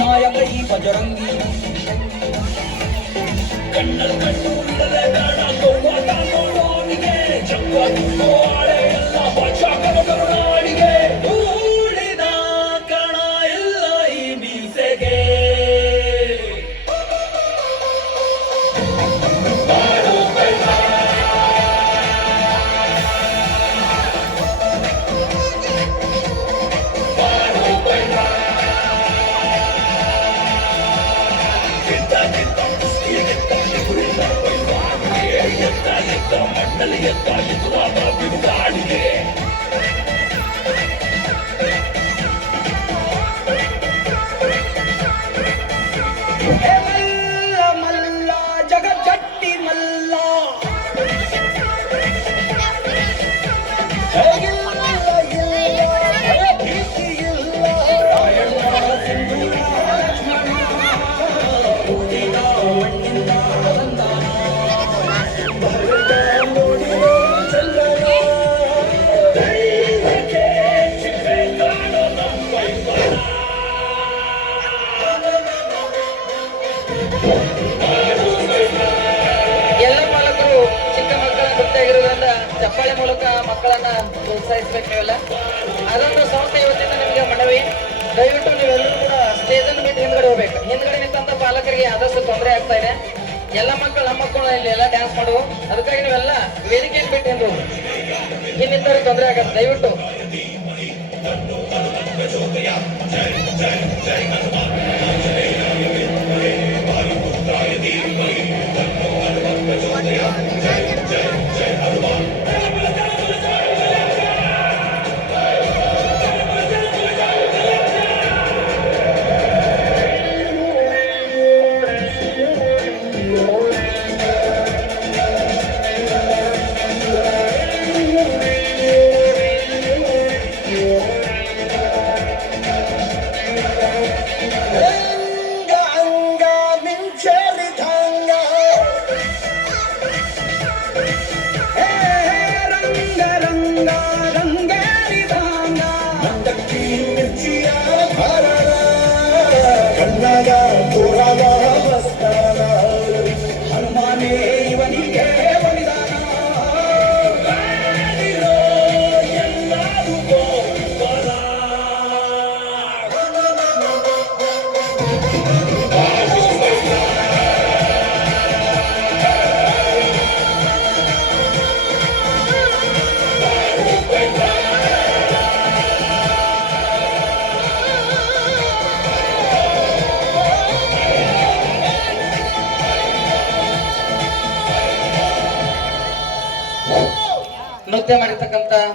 ನಾಯಕ ಈ ಬಜರಂಗಿ ಕಣ್ಣರ ಕಣ್ಣು ಇಡಲೆ ಬೇಡ ನೋಡೋನಿಗೆ ಚಂಗ ತುಂಬೋಳೆ ಎಲ್ಲ ಬಚಾಕನ ಕರುಣಾಡಿಗೆ ಊಳಿನ ಕಣ ಎಲ್ಲ ಈ ಮೀಸೆಗೆ ಮಂಡಲ ಬಿಡುಗಾಡಿಗೆ ಮಲ್ಲ ಜಗಜ್ಜಟ್ಟಿ ಮಲ್ಲ ಎಲ್ಲ ಪಾಲಕರು ಚಿಕ್ಕ ಮಕ್ಕಳ ಗೊತ್ತಾಗಿರೋದ್ರಿಂದ ಚಪ್ಪಾಳೆ ಮೂಲಕ ಮಕ್ಕಳನ್ನ ಪ್ರೋತ್ಸಾಹಿಸಬೇಕು ನೀವೆಲ್ಲ. ಅದೊಂದು ಸಂಸ್ಥೆ ಇವತ್ತಿಂದ ನಿಮಗೆ ಮನವಿ, ದಯವಿಟ್ಟು ನೀವೆಲ್ಲರೂ ಕೂಡ ಸ್ಟೇಜ್ ಅನ್ನು ಬಿಟ್ಟು ಹಿಂದ್ಗಡೆ ಹೋಗ್ಬೇಕು. ಹಿಂದ್ಗಡೆ ನಿಂತ ಪಾಲಕರಿಗೆ ಆದಷ್ಟು ತೊಂದರೆ ಆಗ್ತಾ ಇದೆ. ಎಲ್ಲ ಮಕ್ಕಳು ನಮ್ಮ ಮಕ್ಕಳು ಇಲ್ಲಿ ಎಲ್ಲ ಡ್ಯಾನ್ಸ್ ಮಾಡುವ, ಅದಕ್ಕಾಗಿ ನೀವೆಲ್ಲ ವೇದಿಕೆಯನ್ನು ಬಿಟ್ಟು ಹಿಂದೆ ಹೋಗಿ, ಇನ್ನಿತರ ತೊಂದರೆ ಆಗತ್ತೆ. ದಯವಿಟ್ಟು ಹನುಮಾನೇ ಇವನಿಗೆ ಬಲಿದಾನ ಎಲ್ಲರೂ ಗೋಪುರ ನೃತ್ಯ ಮಾಡಿರ್ತಕ್ಕಂಥ